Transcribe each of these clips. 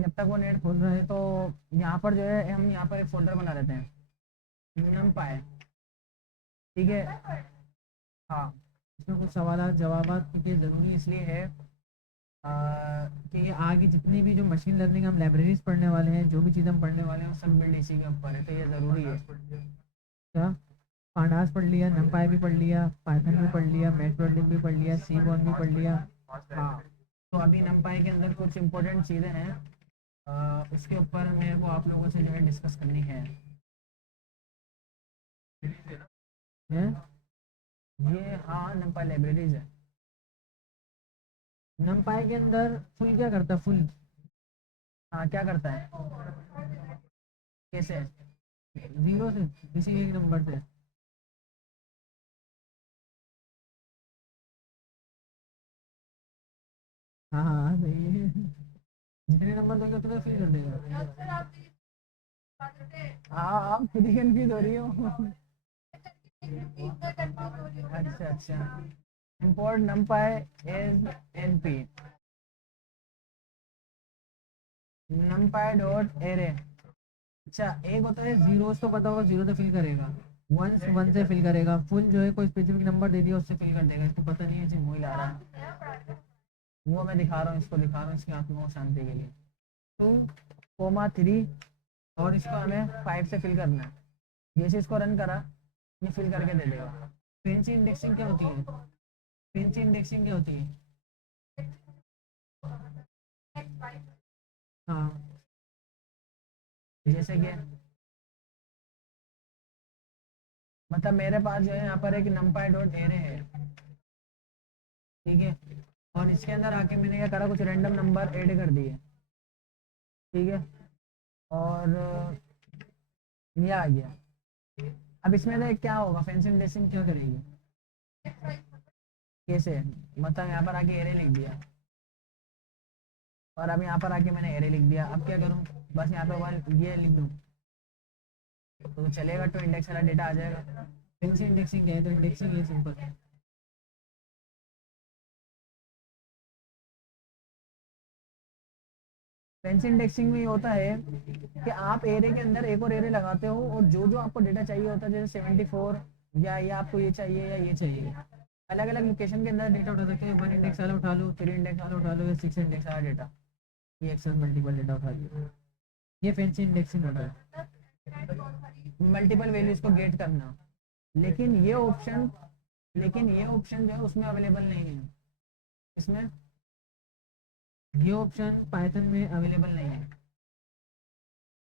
जब तक वो नेट खोल रहा है तो यहाँ पर जो है हम यहाँ पर एक फोल्डर बना लेते हैं, numpy। ठीक है। हाँ, इसमें कुछ सवाल जवाब क्योंकि ज़रूरी इसलिए है कि ये आगे जितनी भी जो मशीन लर्निंग हम लाइब्रेरीज पढ़ने वाले हैं, जो भी चीज़ हम पढ़ने वाले हैं वो सब बिल्ड इसी के ऊपर है, तो ये ज़रूरी है। क्या? पांडास पढ़ लिया, नमपाई भी पढ़ लिया, पाइथन भी पढ़ लिया, मैटप्लोट्लिब भी पढ़ लिया, सीबॉन भी पढ़ लिया। हाँ, तो अभी नमपाई के अंदर कुछ इंपॉर्टेंट चीज़ें हैं, उसके ऊपर मेरे को आप लोगों से जो है डिस्कस करनी है। हैं? ये हाँ नमपाई लाइब्रेरीज है। नमपाई के अंदर फुल क्या करता है? फुल हाँ क्या करता है? कैसे? जीरो से किसी एक नंबर से। हाँ हाँ हाँ, सही है। जितने नंबर दोगे उतना फिल कर देगा। हाँ आप खुद ही कंफ्यूज हो रही हो। अच्छा अच्छा। import numpy is np numpy dot array। अच्छा, एक होता है जीरोस, तो पता होगा जीरो से फिल करेगा, वन वन से फिल करेगा, फुल जो है कोई स्पेसिफिक नंबर दे दिया उससे फिल कर देगा। इसको पता नहीं है, सिर्फ वही ला रहा है। वो मैं दिखा रहा हूँ, इसको दिखा रहा हूँ इसकी आंखों को शांति के लिए। 2,3 और इसको हमें 5 से फिल करना है। जैसे इसको रन करा, ये फिल करके दे देगा। फैंसी इंडेक्सिंग क्या होती है? फैंसी इंडेक्सिंग क्या होती है? हाँ, जैसे कि मतलब मेरे पास जो है यहाँ पर एक numpy डॉट एरे है, ठीक है, और इसके अंदर आके मैंने क्या करा, कुछ रैंडम नंबर ऐड कर दिए, ठीक है, और ये आ गया। अब इसमें देख क्या होगा, फैंसी इंडेक्सिंग क्या करेगी? कैसे? मतलब यहाँ पर आके एरे लिख दिया, और अब यहाँ पर आके मैंने एरे लिख दिया, अब क्या करूँ? बस यहाँ पे वन ये लिख दूँ तो चलेगा, तो इंडेक्स वाला डेटा आ जाएगा। फैंसी इंडेक्सिंग क्या है? तो इंडेक्सिंग ये सिंपल है। फैंसी इंडेक्सिंग में ये होता है कि आप एरे के अंदर एक और एरे लगाते हो, और जो जो आपको डेटा चाहिए होता है, जैसे 74 या ये आपको ये चाहिए या ये चाहिए, अलग अलग लोकेशन के अंदर डेटा उठा सकते हैं। 1 इंडेक्स वाला उठा लो, 3 इंडेक्स वाला उठा लो, या 6 इंडेक्स वाला डेटा, ये एक्सेस मल्टीपल डेटा उठा लिया। ये फैंसी इंडेक्सिंग होता है, मल्टीपल वैल्यूज को गेट करना। लेकिन ये ऑप्शन लेकिन ये ऑप्शन जो है उसमें अवेलेबल नहीं है। इसमें ये ऑप्शन पाइथन में अवेलेबल नहीं है,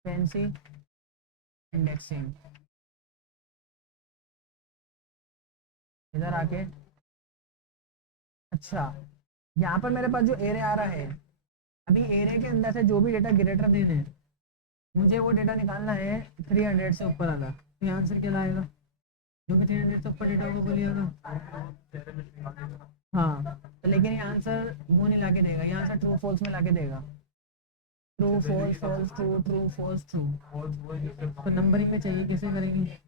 फैंसी इंडेक्सिंग। इधर आके, अच्छा, यहाँ पर मेरे पास जो एरे आ रहा है, अभी एरे के अंदर से जो भी डेटा ग्रेटर देन है, मुझे वो डेटा निकालना है 300 से ऊपर आना, तो यहाँ आंसर क्या लाएगा? जो भी 300 से ऊपर डेटा होगा बोलिएगा। हाँ, तो लेकिन ये आंसर वो नहीं लाके देगा, ये आंसर ट्रू फॉल्स में लाके देगा। True false false true, true false true. तो नंबरिंग में चाहिए, कैसे करेंगे?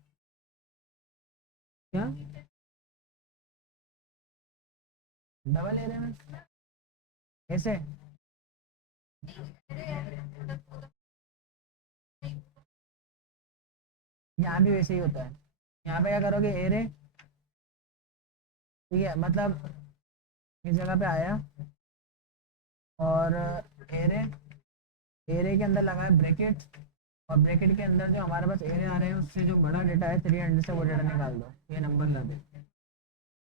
क्या? डबल एरे में ऐसे? यहाँ भी वैसे ही होता है। यहाँ पे क्या करोगे, एरे, ठीक है, मतलब इस जगह पे आया, और एरे, एरे के अंदर लगा है ब्रैकेट, और ब्रैकेट के अंदर जो हमारे पास एरे आ रहे हैं उससे जो बड़ा डेटा है 300 से, वो डेटा निकाल दो, ये नंबर ला दे।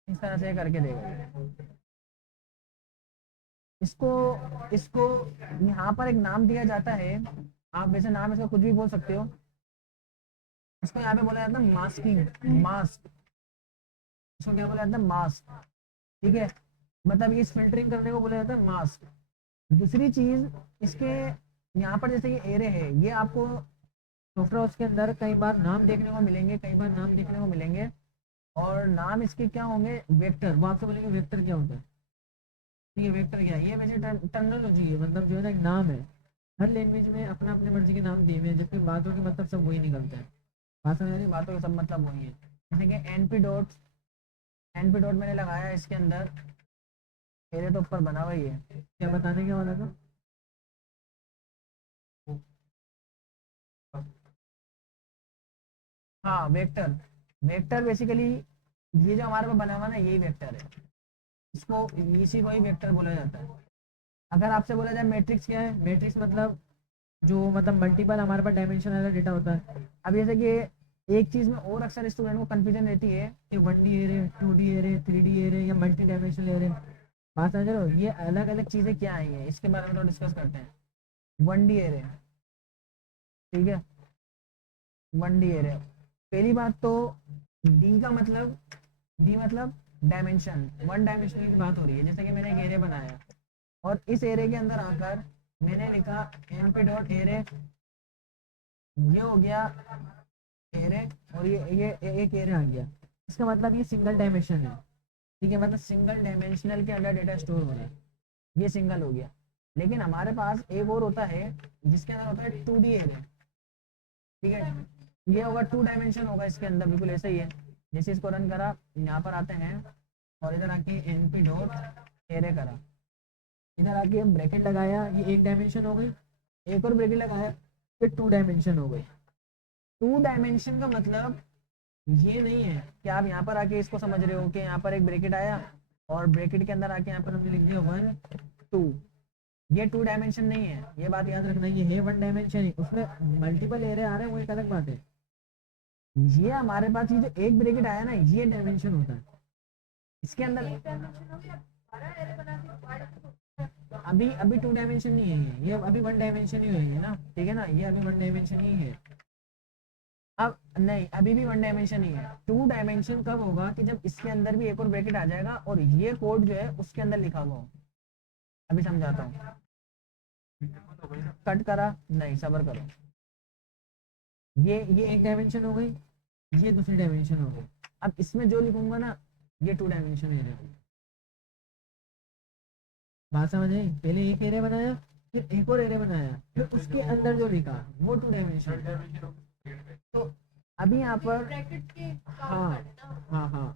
इस तरह से करके देगा इसको। इसको यहाँ पर एक नाम दिया जाता है, आप वैसे नाम इसका कुछ भी बोल सकते हो। इसको यहाँ पे बोला जाता है मास्किंग, मास्क। इसको क्या बोला जाता है? मास्क। ठीक है, मतलब इस फिल्टरिंग करने को बोला जाता है मास्क। दूसरी चीज, इसके यहाँ पर जैसे ये एरे है, ये आपको सॉफ्टवेयर उसके अंदर कई बार नाम देखने को मिलेंगे, कई बार नाम देखने को मिलेंगे, और नाम इसके क्या होंगे? वेक्टर। वो आपसे बोलेंगे वेक्टर क्या होता है, ठीक है, वेक्टर क्या है? ये वैसे टर्मिनोलॉजी है, मतलब जो है ना एक नाम है। हर लैंग्वेज में अपना अपने मर्जी के नाम दिए हुए हैं, जबकि बातों के मतलब सब वही निकलता है। बात समझ आ रही है? बातों का सब मतलब वही है। जैसे कि एनपी डॉट, एनपी डॉट मैंने लगाया इसके अंदर, मेरे तो ऊपर बना हुआ ही है, क्या बताने के वाला था? हाँ वेक्टर, वेक्टर बेसिकली ये जो हमारे पास बना हुआ ना यही वेक्टर है, इसको इसी को ही वेक्टर बोला जाता है। अगर आपसे बोला जाए मैट्रिक्स क्या है, मैट्रिक्स मतलब जो मतलब मल्टीपल हमारे पास डायमेंशन वाला डेटा होता है। अब जैसे कि एक चीज़ में और अक्सर स्टूडेंट को कंफ्यूजन रहती है कि 1D array, 2D array, 3D array या मल्टी डायमेंशनल एरे। बात समझ रहे हो, ये अलग अलग चीज़ें क्या आई हैं इसके बारे में तो डिस्कस करते हैं। 1D एरे, ठीक है, 1D एरे। पहली बात तो डी का मतलब, डी मतलब डायमेंशन, वन डायमेंशन की बात हो रही है। जैसे कि मैंने एक एरे बनाया और इस एरे के अंदर आकर मैंने लिखा एमपी डॉट एरे, ये हो गया एरे, और ये एक एरे आ गया। इसका मतलब ये सिंगल डायमेंशन है, ठीक है, मतलब सिंगल डायमेंशनल के अंदर डेटा स्टोर हो रहा है, ये सिंगल हो गया। लेकिन हमारे पास एक और होता है जिसके अंदर होता है 2D एरे, ठीक है, ये होगा 2 डायमेंशन होगा इसके अंदर, बिल्कुल ऐसा ही है। जैसे इसको रन करा, यहाँ पर आते हैं और इधर आके एनपी डॉट एरे करा, इधर आके हम ब्रैकेट लगाया, ये एक डायमेंशन हो गई, एक और ब्रैकेट लगाया, ये 2 डायमेंशन हो गई। 2 डायमेंशन का मतलब ये नहीं है कि आप यहाँ पर आके इसको समझ रहे हो कि यहाँ पर एक ब्रैकेट आया और ब्रैकेट के अंदर आके यहाँ पर हमने लिख दिया 1 2, ये 2 डायमेंशन नहीं है, ये बात याद रखना, ये है 1 डायमेंशन ही। उसमें मल्टीपल एरे आ रहे हैं वो एक अलग बात है। ये हमारे पास ये जो एक ब्रैकेट आया ना ये डायमेंशन होता है इसके अंदर। अभी अभी 2 डायमेंशन नहीं है ये अभी 1 डायमेंशन ही है ना, ठीक है ना, ये अभी 1 डायमेंशन ही है। अब नहीं, अभी भी 1 डायमेंशन ही है। 2 डायमेंशन कब होगा कि जब इसके अंदर भी एक और ब्रैकेट आ जाएगा और ये कोड जो है उसके अंदर लिखा हुआ हो। अभी समझाता हूँ। कट करा, नहीं सबर करो, ये एक डायमेंशन हो गई, ये दूसरी डायमेंशन हो गई। अब इसमें जो लिखूंगा ना ये 2 डायमेंशन है। बात समझ आई, पहले एक एरे बनाया, फिर एक और एरे बनाया, फिर उसके अंदर जो लिखा वो 2 डायमेंशन। तो अभी यहाँ पर हाँ हाँ हाँ,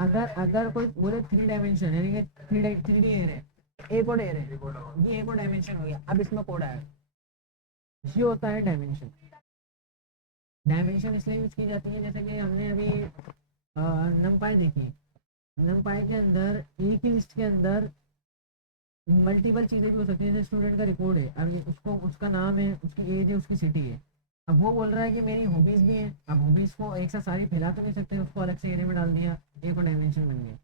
अगर अगर कोई बोले 3 डायमेंशन यानी कि 3D एरे, एक और एरे, ये एक और डायमेंशन हो गया। अब इसमें कोड आया, ये होता है डायमेंशन। डायमेंशन इसलिए यूज की जाती है जैसे कि हमने अभी नमपाई देखी, नमपाई के अंदर एक ही लिस्ट के अंदर मल्टीपल चीज़ें भी हो सकती है। जैसे स्टूडेंट का रिकॉर्ड है, अब ये उसको उसका नाम है, उसकी एज है, उसकी सिटी है। अब वो बोल रहा है कि मेरी हॉबीज़ भी हैं। अब हॉबीज़ को एक साथ सारी फैला तो नहीं सकते, उसको अलग से एरे में डाल दिया, एक और डायमेंशन बन गया।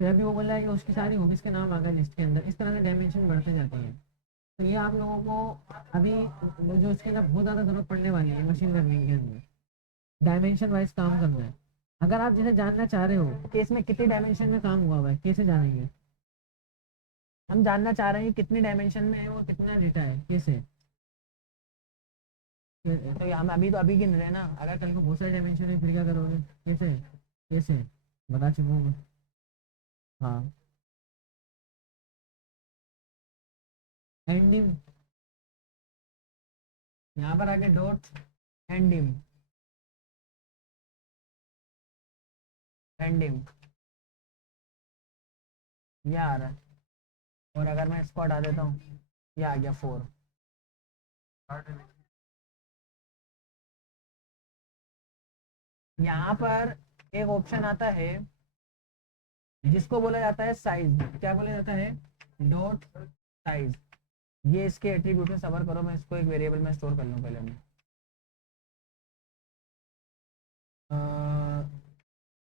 फिर अभी वो बोल रहा है कि उसकी सारी हॉबीज़ के नाम आ गए लिस्ट के अंदर। इस तरह से डायमेंशन बढ़ते जाते हैं। तो ये आप लोगों को अभी जो इसके अंदर बहुत ज़्यादा जरूरत पड़ने वाली है मशीन लर्निंग के अंदर, डायमेंशन वाइज काम करना है। अगर आप जैसे जानना चाह रहे हो कि इसमें कितने डायमेंशन में काम हुआ हुआ है, कैसे जानेंगे? हम जानना चाह रहे हैं कितने डायमेंशन में है और कितना डेटा है, कैसे? तो हम अभी तो अभी गिन रहे हैं ना, अगर कल को बहुत सारे डायमेंशन है फिर क्या करोगे? कैसे कैसे बता चुका हूँ मैं। हाँ, एंडिम, यहाँ पर आगे डॉट एंडिम, एंडिम ये आ रहा है। और अगर मैं इसको हटा देता हूँ ये आ गया 4। यहाँ पर एक ऑप्शन आता है जिसको बोला जाता है साइज। क्या बोला जाता है? Dot size. ये इसके एट्रीब्यूट में सबर करो, मैं इसको एक वेरिएबल में स्टोर कर लूँ पहले मैं।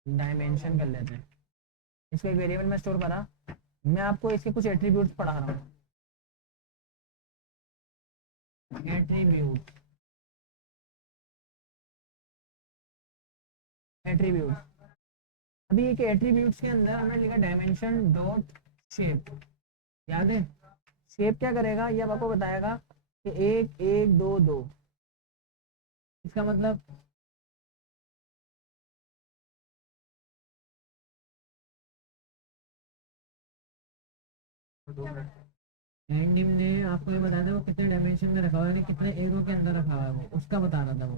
डायमेंशन कर लेते हैं, इसको एक वेरिएबल में स्टोर करा। मैं आपको इसके कुछ एट्रीब्यूट्स पढ़ा रहा हूँ। एट्रीब्यूट, एट्रीब्यूट, अभी एक एट्रीब्यूट्स के अंदर हमने लिखा डायमेंशन डॉट शेप। याद है शेप क्या करेगा? ये अब आपको बताएगा कि 1 1 2 2, इसका मतलब एंडिम ने आपको ये बताया था वो कितने डायमेंशन में रखा हुआ है, कितने एरो के अंदर रखा हुआ है, वो उसका बता रहा था वो।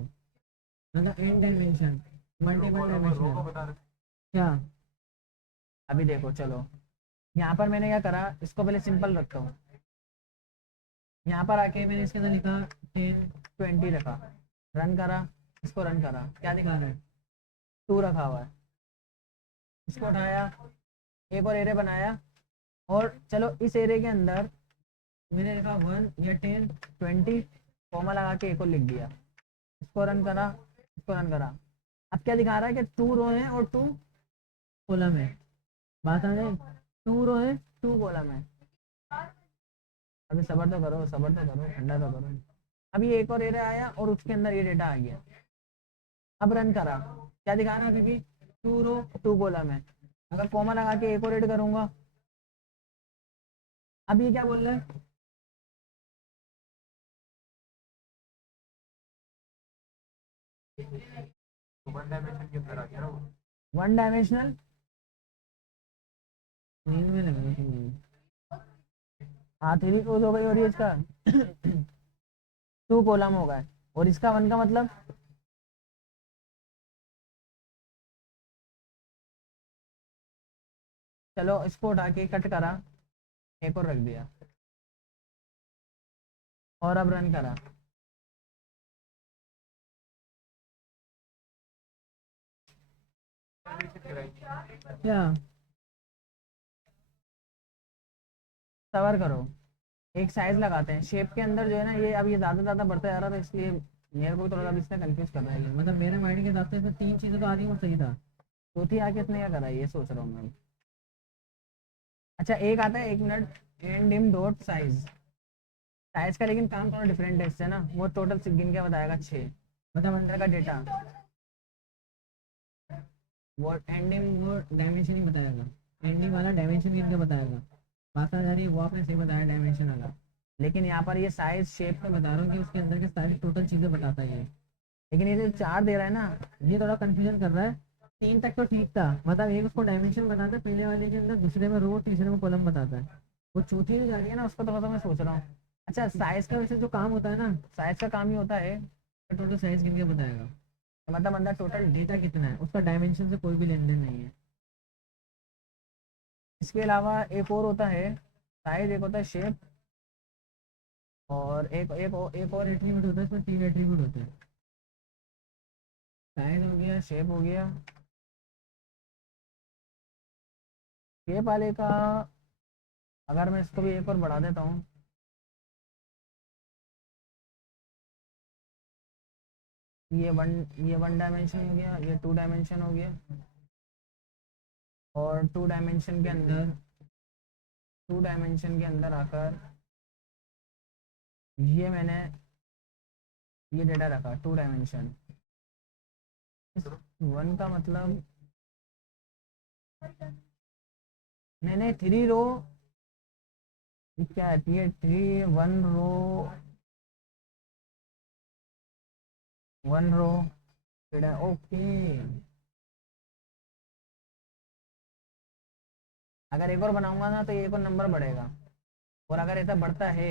मतलब एन डायमेंशन, मल्टीपल डायमेंशन क्या? अभी देखो चलो, यहाँ पर मैंने क्या करा, इसको पहले सिंपल रखता हूँ। यहाँ पर आके मैंने इसके अंदर लिखा 10 20 रखा, रन करा, इसको रन करा, क्या दिखा रहा है? 2 रखा हुआ है। इसको उठाया, एक और एरे बनाया, और चलो इस एरे के अंदर मैंने लिखा 1 या 10 20, कॉमा लगा के एक और लिख दिया। इसको रन करा, इसको रन करा। अब क्या दिखा रहा है कि 2 रो है और 2 कॉलम है। बात आ गई? 2 रो है, 2 कॉलम है। अभी सबर तो करो, सबर तो करो, ठंडा तो करो। अभी एक और एरे आया और उसके अंदर ये डेटा आ गया। अब रन करा, क्या दिखा रहा है? क्योंकि 2 रो 2 कॉलम है। अगर कॉमा लगा के एक और एड करूंगा, अब ये क्या बोल रहा है? वन डायमेंशन के अंदर आ गया ना वो। 1 डायमेंशनल में लगा। हाँ, 3 रोज हो गई और ये इसका 2 कॉलम हो गए, और इसका 1 का मतलब चलो इसको उठा के कट करा, एक और रख दिया, और अब रन करा। क्या? सबर करो, एक साइज लगाते हैं शेप के अंदर जो है ना, ये अब ये ज़्यादा ज़्यादा बढ़ता जा रहा था, इसलिए मेरे को भी थोड़ा सा इसमें कंफ्यूज कर रहा है। मतलब मेरे माइंड के हिसाब से इसमें 3 चीज़ें तो आ रही वो सही था, चौथी आके इसने क्या करा है, ये सोच रहा हूँ मैं। अच्छा, एक आता है, 1 minute, and dim dot size. Size का लेकिन काम थोड़ा डिफरेंट है इससे ना, वो टोटल गिन के बताएगा 6, मतलब अंदर का डेटा। वो एंडिंग वो डायमेंशन ही बताएगा, एंडिंग वाला डायमेंशन गिन के बताएगा। बात आ जा रही है, वो आपने सही बताया डायमेंशन वाला, लेकिन यहाँ पर ये साइज शेप में बता रहा हूँ कि उसके अंदर के सारी टोटल चीज़ें बताता है ये। लेकिन ये जो 4 दे रहा है ना, ये थोड़ा कंफ्यूजन कर रहा है। 3 तक तो ठीक था, मतलब एक उसको डायमेंशन बताता है पहले वाले के अंदर, दूसरे में रो, तीसरे में कॉलम बताता है। वो चौथी में जा रही है ना, उसका थोड़ा सा मैं सोच रहा हूँ। अच्छा, साइज का वैसे जो काम होता है ना, साइज का काम ही होता है टोटल साइज गिन के बताएगा, मतलब अंदर टोटल डेटा कितना है, उसका डायमेंशन से कोई भी लेन देन नहीं है। इसके अलावा एक और होता है साइज, एक होता है शेप, और एक और एट्रीब्यूट होता है, इसमें 3 एट्रीब्यूट होते हैं। साइज हो गया, शेप हो गया। शेप वाले का अगर मैं इसको भी एक और बढ़ा देता हूँ, ये वन डायमेंशन हो गया, ये 2 डायमेंशन हो गया, और 2 डायमेंशन के अंदर आकर ये मैंने ये डेटा रखा 2 डायमेंशन। इस 1 का मतलब मैंने 3 रो, क्या है ये 3 1 रो, 1 रो, ओके। अगर एक और बनाऊंगा ना तो ये एक और नंबर बढ़ेगा, और अगर ऐसा बढ़ता है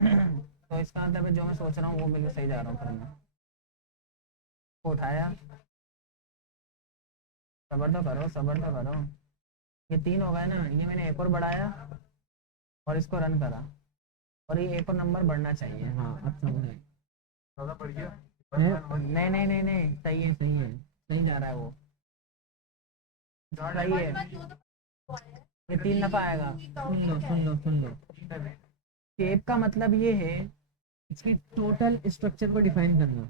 तो इसका मतलब है जो मैं सोच रहा हूँ वो बिल्कुल सही जा रहा हूँ करना। को उठाया, सबर तो करो, सबर तो करो। ये 3 हो गए ना, ये मैंने एक और बढ़ाया और इसको रन करा, और ये एक और नंबर बढ़ना चाहिए। हाँ, अब समझ आया। ज़्यादा बढ़ गया। नहीं नहीं नहीं नहीं, सही है, सही है, सही जा रहा है वो, सही है। ये 3 दफा आएगा। सुन लो सुन लो सुन लो, शेप का मतलब ये है इसके टोटल स्ट्रक्चर को डिफाइन करना।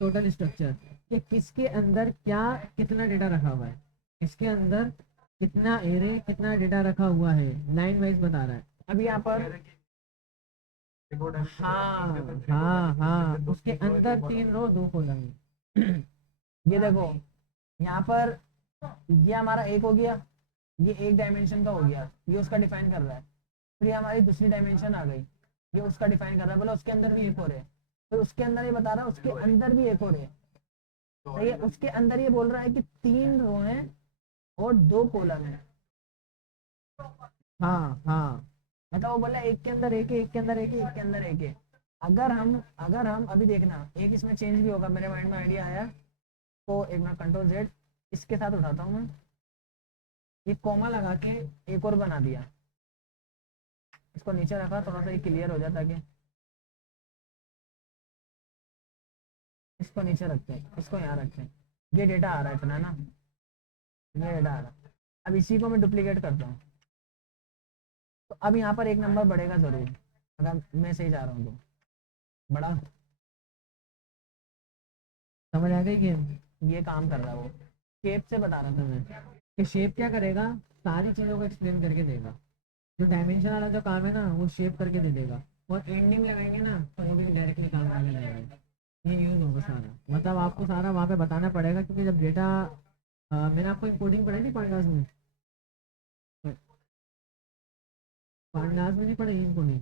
टोटल स्ट्रक्चर कि किसके अंदर क्या कितना डेटा रखा हुआ है, इसके अंदर कितना एरे कितना डेटा रखा हुआ है, लाइन वाइज बता रहा है। अब यहाँ पर हाँ हाँ हाँ, उसके अंदर 3 रो 2 कॉलम। ये देखो, यहाँ पर ये हमारा एक हो गया, ये एक डायमेंशन का हो गया, ये उसका डिफाइन कर रहा है। फिर ये हमारी दूसरी डायमेंशन आ गई, ये उसका डिफाइन कर रहा है, बोला उसके अंदर भी एक और है। फिर उसके अंदर ये बता रहा है उसके अंदर भी एक और है, तो ये उसके अंदर ये बोल रहा है कि 3 रो हैं और 2 कॉलम है। हाँ हाँ, मतलब वो बोला एक के अंदर एक है, एक के अंदर एक है, एक के अंदर एक है। अगर हम अभी देखना, एक इसमें चेंज भी होगा, मेरे माइंड में आइडिया आया, तो एक मैं कंट्रोल जेड इसके साथ उठाता हूँ मैं, ये कॉमा लगा के एक और बना दिया, इसको नीचे रखा, थोड़ा सा ये क्लियर हो जाता कि इसको नीचे रखते हैं, इसको यहाँ रखते हैं। ये डेटा आ रहा है इतना ना, ये डेटा आ रहा है। अब इसी को मैं डुप्लीकेट करता हूँ, तो अब यहाँ पर एक नंबर बढ़ेगा ज़रूर, अगर मैं सही जा रहा हूँ तो। बड़ा समझ आ गई गेम? ये काम कर रहा है वो, शेप से बता रहा था मैं कि शेप क्या करेगा, सारी चीज़ों को एक्सप्लेन करके देगा। जो डायमेंशन वाला जो काम है ना वो शेप करके दे देगा, और एंडिंग लगाएंगे ना तो वो भी डायरेक्टली काम करने लगेगा। ये यूज़ होगा सारा, मतलब आपको सारा वहाँ पे बताना पड़ेगा, क्योंकि जब डेटा मैंने आपको कोडिंग पढ़ाई थी पांडास में, पांडास में नहीं पढ़ाई कोडिंग?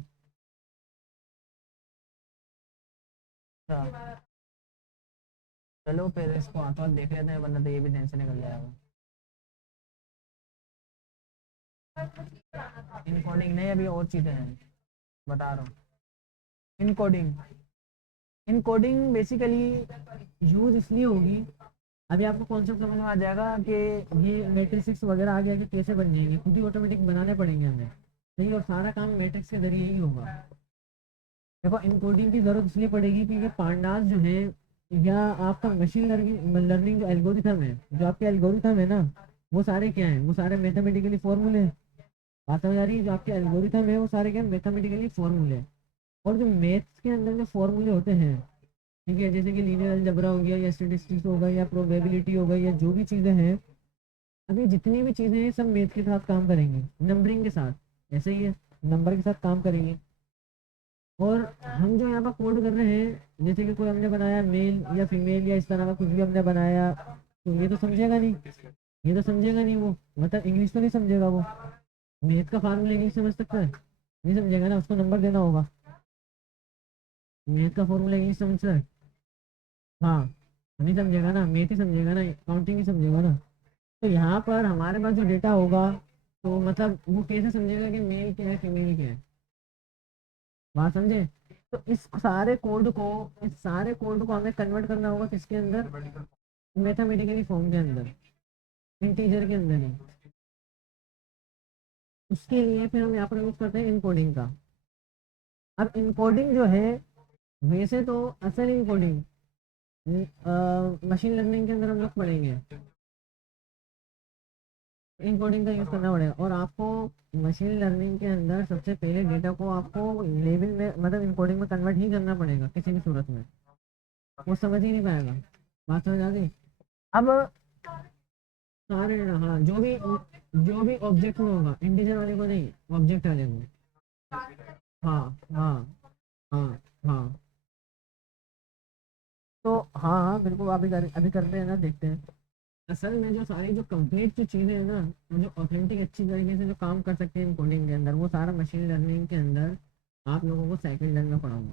अच्छा चलो फिर इसको हाथ देख लेते हैं, वरना तो ये भी टेंशन निकल जाएगा। इनकोडिंग नहीं, अभी और चीज़ें हैं, बता रहा हूँ। इनकोडिंग, इनकोडिंग बेसिकली यूज इसलिए होगी, अभी आपको कॉन्सेप्ट समझ में आ जाएगा कि ये मैट्रिक्स वगैरह आ गया कि कैसे बन जाएंगे, खुद ही ऑटोमेटिक बनाने पड़ेंगे हमें, नहीं, और सारा काम मैट्रिक्स के जरिए ही होगा। देखो इनकोडिंग की जरूरत इसलिए पड़ेगी क्योंकि पांडास जो है, या आपका मशीन लर्निंग लर्निंग जो एल्गोरिथम है, जो आपके एल्गोरिथम है ना, वो सारे क्या है, वो सारे मैथमेटिकली फॉर्मूले। बात समझ आ रही है? जो आपके एल्गोरिथम है वो सारे क्या, मैथमेटिकली फॉर्मूले। और जो मैथ्स के अंदर जो फॉर्मूले होते हैं, ठीक है, जैसे कि लीनियर अलजेब्रा हो गया, या स्टैटिस्टिक्स हो गया, या प्रोबेबिलिटी हो गई, या जो भी चीज़ें हैं, अभी जितनी भी चीज़ें हैं सब मैथ के साथ काम करेंगे, नंबरिंग के साथ, ऐसे ही है, नंबर के साथ काम करेंगे। और हम जो यहाँ पर कोड कर रहे हैं, जैसे कि कोई हमने बनाया मेल या फीमेल या इस तरह का कुछ भी हमने बनाया, तो ये तो समझेगा नहीं, ये तो समझेगा नहीं वो, मतलब इंग्लिश तो नहीं समझेगा वो। मैथ का फार्मूला इंग्लिश समझ सकता है? नहीं समझेगा ना, उसको नंबर देना होगा। मैथ का फॉर्मूला इंग्लिश समझता है? हाँ, नहीं समझेगा ना, मैथ ही समझेगा ना, काउंटिंग ही समझेगा ना। तो यहाँ पर हमारे पास जो डेटा होगा, तो मतलब वो कैसे समझेगा कि मेल क्या है फीमेल क्या है, बात समझे? तो इस सारे कोड को हमें कन्वर्ट करना होगा किसके अंदर, मैथमेटिकली फॉर्म के अंदर, इंटीजर के अंदर ही। उसके लिए फिर हम यहाँ पर यूज करते हैं इनकोडिंग का। अब इनकोडिंग जो है, वैसे तो असल इनकोडिंग मशीन लर्निंग के अंदर हम लोग पढ़ेंगे, इनकोडिंग का यूज़ करना पड़ेगा। और आपको मशीन लर्निंग के अंदर सबसे पहले डेटा को आपको लेवल में, मतलब इनकोडिंग में कन्वर्ट ही करना पड़ेगा किसी भी सूरत में, वो समझ ही नहीं पाएगा। बात समझ आ गई? अब सारे, हाँ, जो भी ऑब्जेक्ट में होगा, इंटीजर वाले को नहीं, ऑब्जेक्ट वाले को। हाँ हाँ हाँ हाँ। तो हाँ हाँ बिल्कुल, अभी करते हैं ना, देखते हैं। असल में जो सारी जो कंप्लीट जो चीज़ें हैं ना, जो ऑथेंटिक अच्छी तरीके से जो काम कर सकते हैं कोडिंग के अंदर, वो सारा मशीन लर्निंग के अंदर आप लोगों को साइकिल लर्न में पढ़ाऊंगा।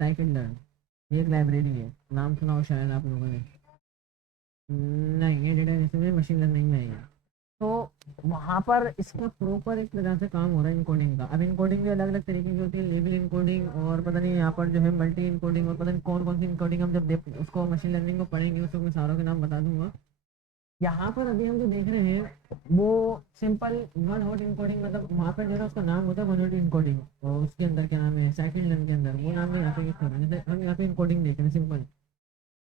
साइकिल लर्न, ये एक लाइब्रेरी है, नाम सुना हो शायद आप लोगों ने। नहीं, ये डेटा जैसे में मशीन लर्निंग में है ये। तो वहाँ पर इसका प्रॉपर एक तरह से काम हो रहा है इनकोडिंग का। अब इनकोडिंग भी अलग अलग तरीके की होती है, लेबल इनकोडिंग, और पता नहीं यहाँ पर जो है मल्टी इनकोडिंग, और पता नहीं कौन कौन सी इनकोडिंग, हम जब उसको मशीन लर्निंग को पढ़ेंगे उसको मैं सारों के नाम बता दूंगा। यहाँ पर अभी हम जो देख रहे हैं वो सिंपल वन हॉट इनकोडिंग, मतलब वहाँ पर जो है उसका नाम होता है वन हॉट इनकोडिंग, और उसके अंदर क्या नाम है, साइकिल लर्न के अंदर वो नाम में यहाँ पे यूज कर रहे हैं। जैसे हम यहाँ पे इनकोडिंग देख रहे हैं सिंपल,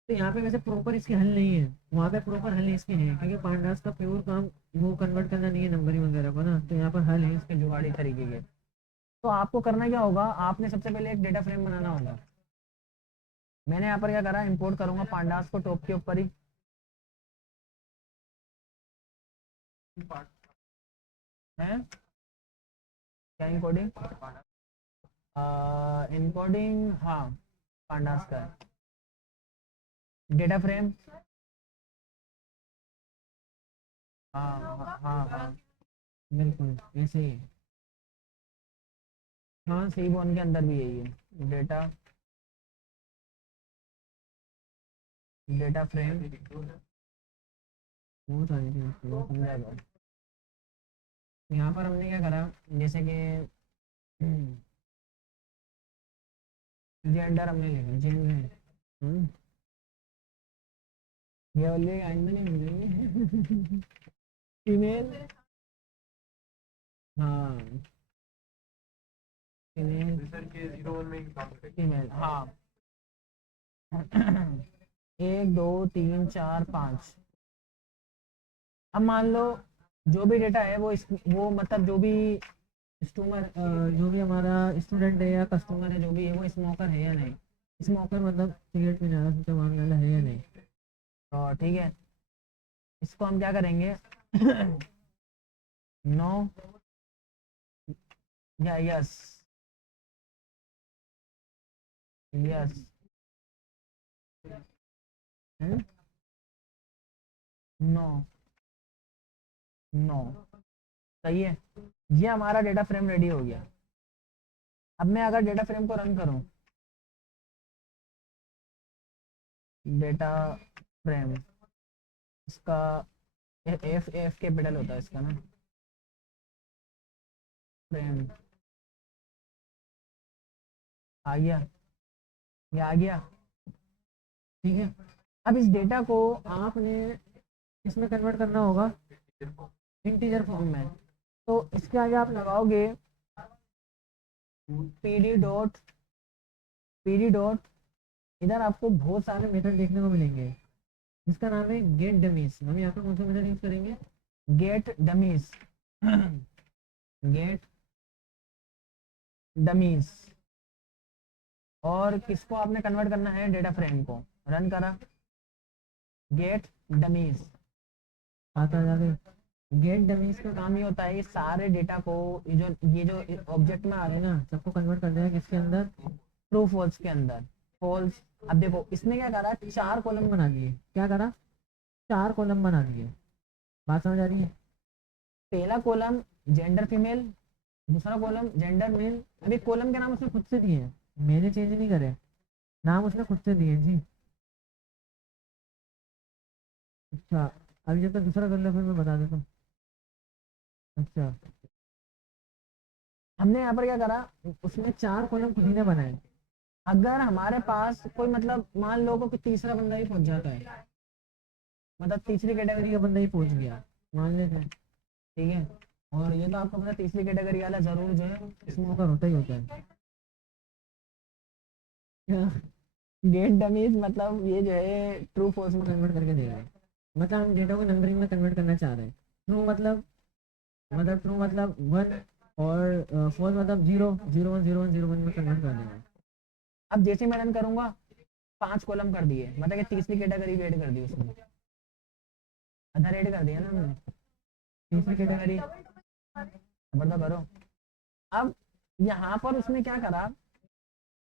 तो यहाँ पे वैसे प्रॉपर इसके हल नहीं है, वहाँ पे प्रॉपर हल इसके हैं, क्योंकि पांडास का प्योर काम वो कन्वर्ट करना नहीं है नंबरिंग वगैरह को ना, तो यहाँ पर हल है इसके जुगाड़ी तरीके के। तो आपको करना क्या होगा, आपने सबसे पहले एक डेटा फ्रेम बनाना होगा। मैंने यहाँ पर क्या करा, इंपोर्ट करूंगा पांडास को टॉप के ऊपर ही है। क्या इनकोडिंग, इनकोडिंग, हाँ, पांडास का डेटा फ्रेम। हाँ हाँ हाँ हाँ, बिल्कुल ऐसे ही। हाँ, सी बोन के अंदर भी यही है, डेटा, डेटा फ्रेम, वो सारी चीज़ वो समझा दो। यहाँ पर हमने क्या करा, जैसे कि जेंडर हमने लिखा, जेंडर, ये वाली आइंदा नहीं मिलेंगे। फीमेल, हाँ, फीमेल, सर के 01 में ही काम करेंगे। फीमेल, हाँ, एक दो तीन चार पाँच। अब मान लो जो भी डेटा है वो मतलब जो भी स्टूमर जो भी हमारा स्टूडेंट है या कस्टमर है जो भी है वो स्मोकर है या नहीं। स्मोकर मतलब सिगरेट में ज़्यादा से मांगने वाला है या नहीं। तो ठीक है, इसको हम क्या करेंगे नो या यस। यस। नो। नो। सही है। ये हमारा डेटा फ्रेम रेडी हो गया। अब मैं अगर डेटा फ्रेम को रन करूं, डेटा फ्रेम इसका एफ एफ कैपिटल होता है इसका ना, फ्रेम आ गया, ये आ गया। ठीक है, अब इस डेटा को आपने इसमें कन्वर्ट करना होगा इंटीजर फॉर्म में। तो इसके आगे आप लगाओगे पीडी डॉट इधर आपको बहुत सारे मेथड देखने को मिलेंगे जिसका नाम है गेट डमीज। हम यहाँ पर कौन सा मेथड यूज करेंगे, गेट डमीज। Get dummies. और किसको आपने कन्वर्ट करना है, डेटा फ्रेम को। रन करा, गेट डमीज आता जाके। गेट डमीज का काम ये होता है ये सारे डेटा को ये जो ऑब्जेक्ट में आ रहे हैं ना सबको कन्वर्ट कर देगा किसके अंदर, ट्रू फॉल्स के अंदर। फॉल्स। अब देखो इसने क्या करा, 4 कॉलम बना दिए। क्या करा, 4 कॉलम बना दिए। बात समझ आ रही है। पहला कॉलम जेंडर फीमेल, दूसरा कॉलम जेंडर मेल। अभी कॉलम के नाम उसने खुद से दिए हैं, मैंने चेंज नहीं करे, नाम उसने खुद से दिए जी। अच्छा, अभी जब तक दूसरा कर लिया फिर मैं बता देता हूँ। अच्छा, हमने यहाँ पर क्या करा, उसमें 4 कॉलम खुद ही ने बनाए। अगर हमारे पास कोई मतलब मान लो कोई तीसरा बंदा ही पहुंच जाता है, मतलब तीसरी कैटेगरी का बंदा ही पहुंच गया मान लेते हैं, ठीक है। और ये तो आपको पता तीसरी कैटेगरी वाला जरूर जो है स्मोकर होता ही होता है। गेट डमीज मतलब ये जो है ट्रू फॉल्स में कन्वर्ट करके दे रहा है। मतलब हम डेटा को नंबरिंग में कन्वर्ट करना चाह रहे हैं। ट्रू मतलब 1 और फॉल्स मतलब 0 0 1 0 1 0 1 में कन्वर्ट कर देना। अब जैसे मैं रन करूंगा 5 कॉलम कर दिए, मतलब कि तीसरी कैटेगरी भी ऐड कर दी उसमें। आधार ऐड कर दिया ना हमने, तीसरी कैटेगरी बता करो। अब यहाँ पर उसने क्या करा,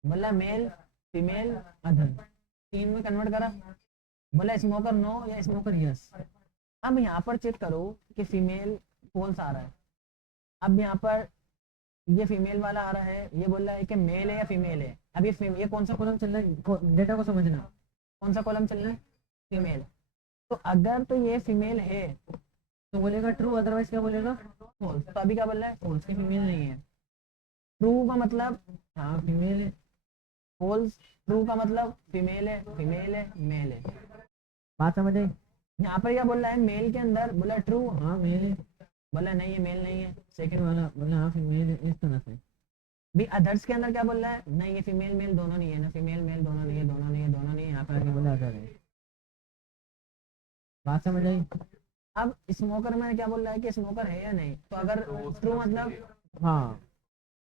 बोला मेल फीमेल अदर 3 में कन्वर्ट करा। बोला स्मोकर नो या स्मोकर यस। अब यहाँ पर चेक करो कि फीमेल फॉल्स आ रहा है। अब यहाँ पर ये फीमेल वाला आ रहा है, ये बोल रहा है कि मेल है या फीमेल है। अब ये कौन सा कॉलम चल रहा है, डेटा को समझना, कौन सा कॉलम चल रहा है, फीमेल। तो अगर तो ये फीमेल है तो बोलेगा ट्रू, अदरवाइज क्या बोलेगा फॉल्स। तो अभी क्या बोल रहा है, फॉल्स की फीमेल नहीं है। ट्रू का मतलब हाँ फीमेल है, फॉल्स ट्रू का मतलब फीमेल है मेल है। बात समझ आई। यहाँ पर क्या बोल रहा है, मेल के अंदर बोला ट्रू हाँ मेल है, बोला नहीं है मेल नहीं है। सेकंड वाला बोला हाँ फीमेल है, इस तरह से भी। अदर्स के अंदर क्या बोल रहा है, नहीं ये फीमेल मेल दोनों नहीं है ना, फीमेल मेल दोनों नहीं है, दोनों नहीं है, दोनों नहीं है। यहाँ पर आके बोला अदर है। बात समझ आई। अब स्मोकर में क्या बोल रहा है कि स्मोकर है या नहीं। तो अगर ट्रू मतलब हाँ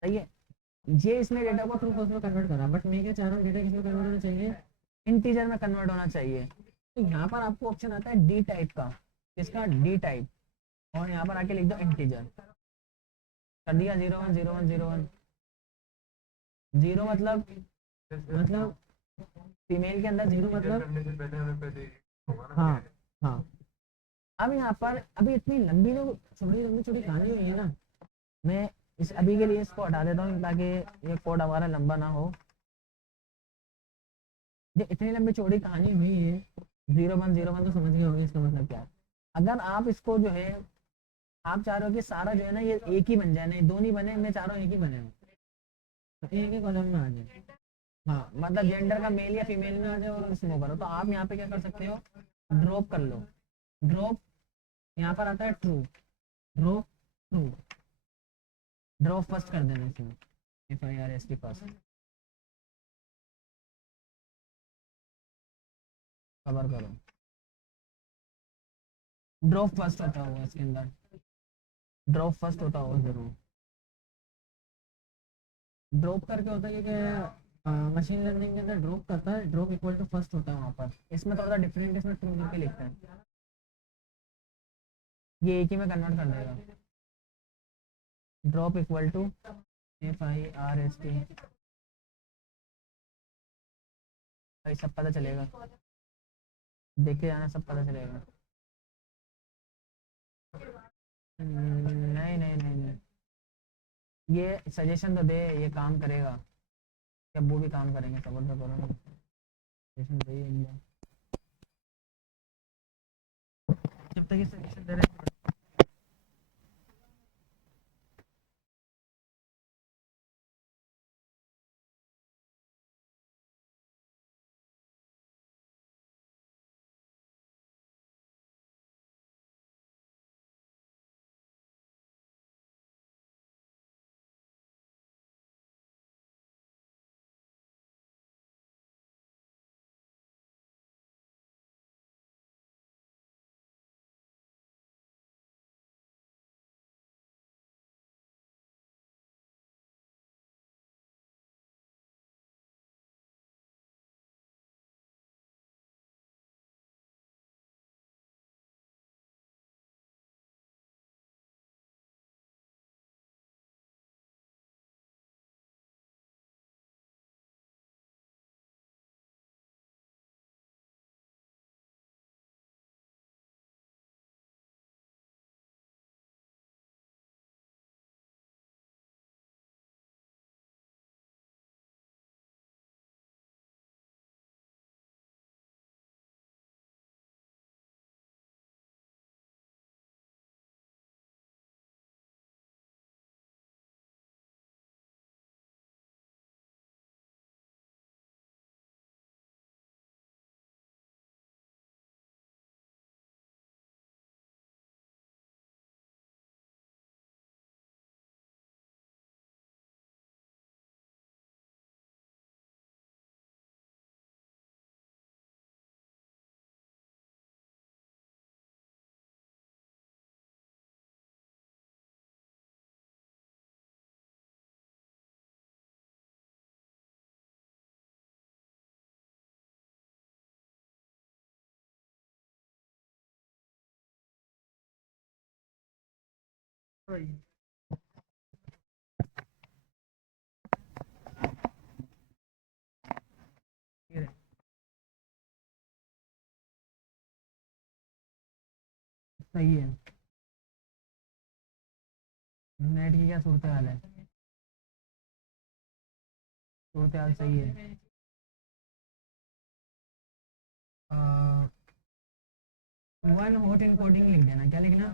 सही है, ये इसने डेटा को ट्रू फॉल्स में कन्वर्ट करा। बट मैं क्या चाह रहा हूँ, डेटा किसमें कन्वर्ट होना चाहिए, इंटीजर में कन्वर्ट होना चाहिए। तो यहाँ पर आपको ऑप्शन आता है डी टाइप का, किसका, डी टाइप। और यहाँ पर आके लिख दो इंटीजर, कर दिया 0 1 0 1 0 1। 0 मतलब फीमेल के अंदर 0 मतलब करने से पहले हमें पहले होगा ना। हाँ हाँ। अब यहाँ पर अभी इतनी लंबी जो छोटी छोटी कहानी हुई है ना, मैं इस अभी के लिए इसको हटा देता हूँ ताकि ये कोड हमारा लंबा ना हो। ये इतनी लंबी चौड़ी कहानी हुई है, 0 1 0 1 तो समझ गए होंगे इसका मतलब क्या है। अगर आप इसको जो है आप चाह रहे हो कि सारा जो है ना ये एक ही बन जाए, नहीं दो नहीं बने, मैं चाह रहा हूँ एक ही बने, तो एक ही कॉलम में आ जाए। हाँ मतलब जेंडर का मेल या फीमेल में आ जाए और इसमें करो। तो आप यहाँ पे क्या कर सकते हो, ड्रॉप कर लो। ड्रॉप यहाँ पर आता है true, drop true, drop first कर देना इसमें, FIRST फर्स्ट। कवर करो। ड्रॉप फर्स्ट होता होगा इसके अंदर, ड्रॉप फर्स्ट होता होगा जरूर। ड्रॉप करके होता है कि मशीन लर्निंग के अंदर ड्रॉप करता है, ड्रॉप इक्वल टू फर्स्ट होता है वहाँ पर। इसमें थोड़ा डिफरेंट, इसमें ट्रू लिख के लिखता है, ये एक ही में कन्वर्ट कर देगा। ड्रॉप इक्वल टू FIRST, भाई सब पता चलेगा, देखे जाना सब पता चलेगा। नहीं नहीं नहीं नहीं, ये सजेशन तो दे, ये काम करेगा, जब वो भी काम करेंगे सपोर्ट तो करो ना, सजेशन दे इंडिया, जब तक ये सजेशन दे रहे हैं। सही है, नेट की क्या सूरत हाल है, सूरत हाल सही है। वन हॉट इन कोडिंग लिख देना, क्या लिखना,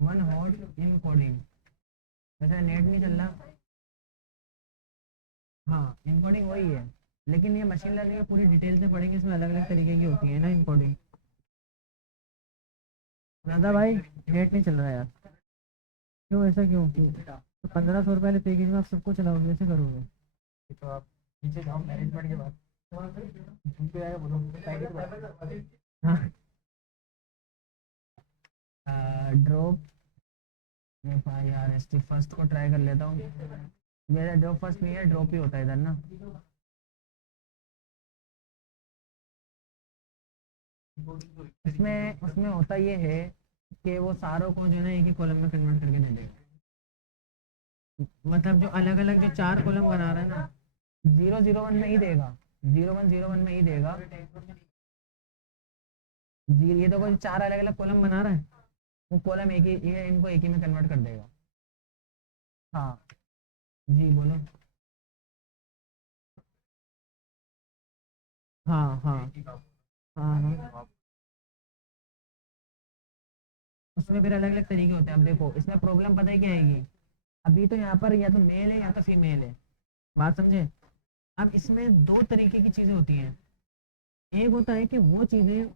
वन हॉट इन कोडिंग, वैसे नेट नहीं चल रहा। हाँ इनकोडिंग वही है, लेकिन ये मशीन लर्निंग में पूरी डिटेल से पढ़ेंगे, इसमें अलग अलग तरीके की होती है ना इनकोडिंग। दादा भाई नेट नहीं चल रहा यार, क्यों ऐसा क्यों क्यों? तो 1500 रुपये वाले पैकेज में आप सबको चलाओगे, ऐसे करोगे? तो आप नीचे जाओ मैनेजमेंट के बाद झूम पे आएगा बोलो पैकेट ड्रॉप FIRST फर्स्ट को ट्राई कर लेता हूँ, मेरा ड्रॉप फर्स्ट नहीं है, ड्रॉप ही होता है इधर ना। इसमें उसमें होता ये है कि वो सारों को जो है ना एक ही कॉलम में कन्वर्ट करके दे देगा, मतलब जो अलग अलग जो 4 कॉलम बना रहा है ना, 001 में ही देगा, 0101 में ही देगा। ये तो कोई 4 अलग अलग कॉलम बना रहा है, वो कॉलम एक ही, ये इनको एक ही में कन्वर्ट कर देगा। हाँ जी बोलो। हाँ हाँ हाँ हाँ, उसमें फिर अलग अलग तरीके होते हैं। अब देखो इसमें प्रॉब्लम पता है क्या आएगी, अभी तो यहाँ पर या तो मेल है या तो फीमेल है, बात समझे। अब इसमें 2 तरीके की चीज़ें होती हैं, एक होता है कि वो चीज़ें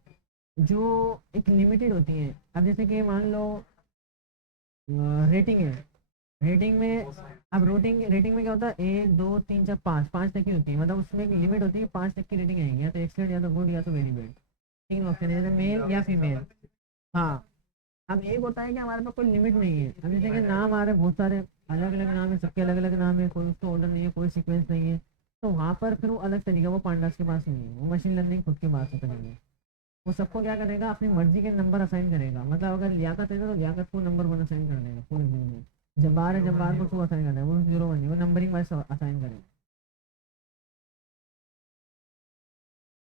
जो एक लिमिटेड होती हैं, अब जैसे कि मान लो रेटिंग है, रेटिंग में, अब रेटिंग में क्या होता है, 1 2 3 4 5, 5 तक की होती है, मतलब उसमें एक लिमिट होती है, 5 तक की रेटिंग आएगी, या तो एक्सलेंट या तो गुड या तो वेरी गुड। तीन ऑप्शन है, जैसे मेल या फीमेल। हाँ, अब एक होता है कि हमारे पास कोई लिमिट नहीं है, अब जैसे कि नाम आ रहे हैं बहुत सारे, अलग अलग नाम है, सबके अलग अलग नाम है, कोई उसका ऑर्डर नहीं है, कोई सीक्वेंस नहीं है, तो वहाँ पर फिर वो अलग तरीका, वो पांडास के पास नहीं है, वो मशीन लर्निंग खुद के पास करेंगे। वो सबको क्या करेगा, अपनी मर्जी के नंबर असाइन करेगा, मतलब अगर लियाकत है ना तो लियाकत को नंबर 1 असाइन कर देगा पूरे दिन में। जब्बार है, जब्बार को 2 असाइन कर देगा, वो 0 1 नहीं, वो नंबरिंग वाइज असाइन करेगा।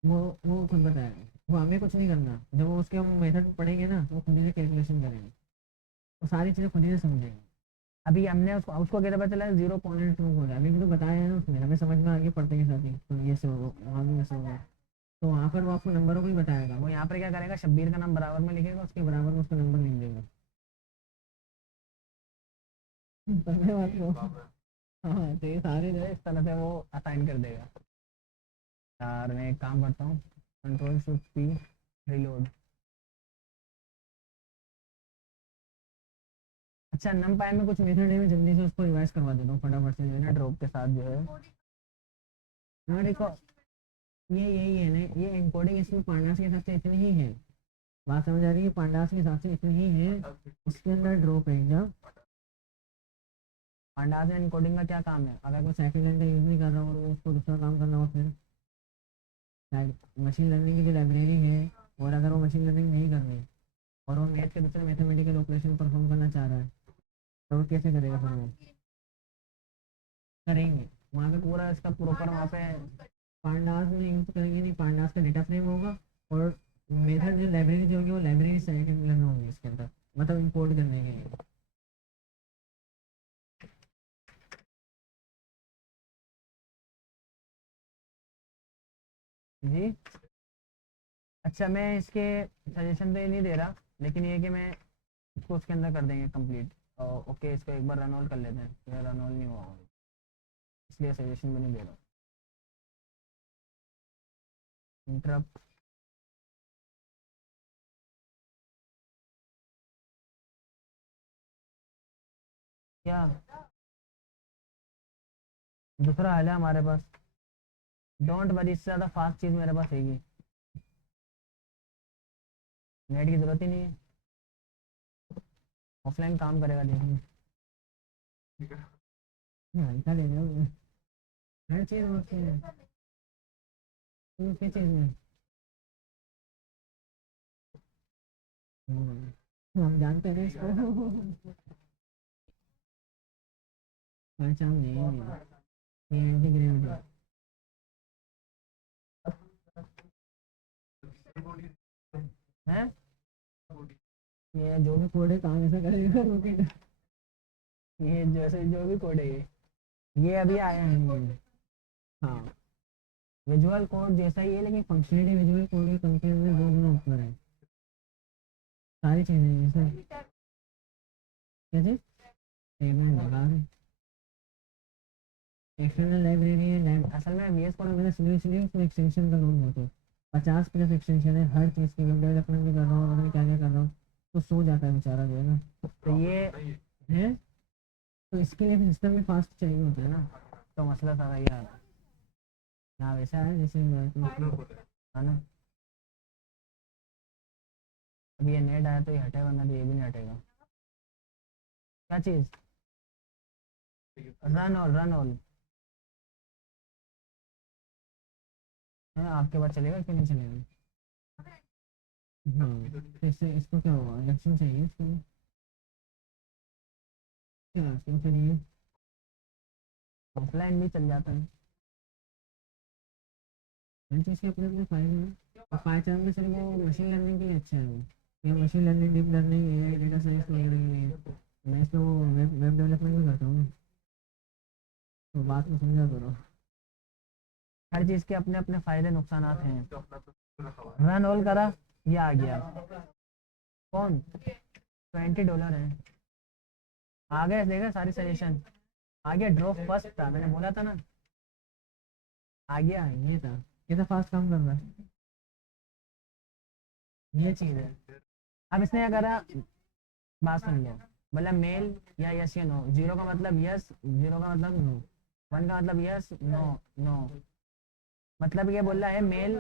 वो खुद बताएगा, वो हमें कुछ नहीं करना, जब वो उसके हम मेथड पढ़ेंगे ना, तो वो खुद ही से कैलकुलेशन करेंगे, वो सारी चीज़ें खुद ही से समझेंगे। अभी हमने उसको उसको कैसे पता चला 0.2 हो रहा है, अभी भी तो बताया है ना उसने, हमें समझ में आ गया पढ़ते के साथ ही, तो ये से होगा, वहाँ भी ऐसे होगा, तो वहाँ पर वो आपको नंबरों को ही बताएगा, वो यहाँ पर क्या करेगा, शब्बीर का नाम बराबर में लिखेगा, उसके बराबर में उसका नंबर लिख देगा। समझे बात को? हाँ, तो ये सारे जो है इस तरह से वो असाइन कर देगा। यार मैं एक काम करता हूँ, कंट्रोल शिफ्ट पी, रिलोड। अच्छा, नम पाई में कुछ मेथड है, मैं जल्दी से उसको रिवाइज करवा देता हूँ फटाफट से, जो है ना ड्रॉप के साथ जो है। हाँ देखो, ये यही है ना, ये एनकोडिंग इसमें पांडास के हिसाब से इतनी ही है, बात समझ आ रही है, पांडास के हिसाब से इतनी ही है, इसके अंदर ड्रॉप है एकदम। पांडास में एनकोडिंग का क्या काम है, अगर कोई सेकंड लाइन का यूज़ नहीं कर रहा हो और वो उसको दूसरा काम करना हो, फिर मशीन लर्निंग की जो लाइब्रेरी है, और अगर वो मशीन लर्निंग नहीं कर रही और वो मैथ के दूसरे मैथमेटिकल ऑपरेशन परफॉर्म करना चाह रहा है, तो वो कैसे करेगा, फिर वो करेंगे वहाँ पे पूरा इसका प्रॉपर वहाँ पे पांडास में यूज़ करेंगे नहीं, पांडास का डेटा फ्रेम होगा, और मेथड जो लाइब्रेरी जो होगी वो लाइब्रेरी सेकंड में होंगी इसके अंदर, मतलब इंपोर्ट करने के लिए। जी, अच्छा मैं इसके सजेशन तो ये नहीं दे रहा, लेकिन ये कि मैं इसको उसके अंदर कर देंगे कंप्लीट। ओके, इसको एक बार रन ऑल कर लेते हैं, ये रन ऑल नहीं हुआ होगा, इसलिए सजेशन भी नहीं दे रहा। इंटरप्ट, क्या दूसरा हाल है हमारे पास, डोंट वरी, इससे ज़्यादा फास्ट चीज़ मेरे पास हैगी, नेट की ज़रूरत ही नहीं है, ऑफलाइन काम करेगा देखिए। हाँ, हल्का ले लो, हर चीज़ होती है, दूसरी चीज़ में। हम जानते हैं ना इसको। पहचान नहीं है, ये एंटीग्रेविटी है, ये जो भी कोड है काम ऐसा करेगा रोकेगा, ये जैसे जो भी कोड है ये अभी आया है ये। हाँ, विजुअल कोड जैसा ही है, लेकिन फंक्शनलिटी विजुअल कोड के कंपेयर में 2 गुना ऊपर है, सारी चीज़ें जैसे कैसे पेमेंट लगा एक्सटर्नल लाइब्रेरी है, असल में वी एस कोड मेरा इसलिए उसमें एक्सटेंशन का लोड बहुत है, 50+ एक्सटेंशन है हर चीज़ की, वेब डेवलपमेंट भी कर रहा हूँ, मैं क्या क्या कर रहा हूँ, तो सो जाता है बेचारा जो है ना, तो ये है, तो इसके लिए सिस्टम में फास्ट चाहिए होता है ना, तो मसला सारा ये है। यहाँ वैसा है जैसे है ना, अब ये नेट आया तो ये हटेगा ना, तो ये भी नहीं हटेगा। क्या चीज़, रन ऑल, रन ऑल है, आपके पास चलेगा कि नहीं चलेगा? हाँ, तो इससे इसको क्या हुआ, इलेक्शन चाहिए इसको, क्या इसको चाहिए, ऑफलाइन भी चल जाता है, हर चीज़ के अपने अपने फायदे हैं, और पाईचार्ट में सिर्फ वो मशीन लर्निंग के लिए अच्छा है, वो ये machine learning, deep learning, AI, data science वगैरह के लिए, मैं इसमें वो वेब डेवलपमेंट भी करता हूँ ना, तो बात को समझा करो, हर चीज़ के अपने अपने फायदे नुकसान हैं। रन ऑल करा, ये आ गया, कौन, $20 है, आ गया देखा सारी सजेशन, आ गया, ड्रॉप फर्स्ट था, मैंने बोला था ना, आ गया, ये था, ये था फास्ट काम कर रहा है, ये चीज़ है। अब इसने क्या करा, बात सुन लो, मतलब मेल या यस या नो। 0 का मतलब यस, 0 का मतलब नो, 1 का मतलब यस नो नो। मतलब ये बोल रहा है मेल,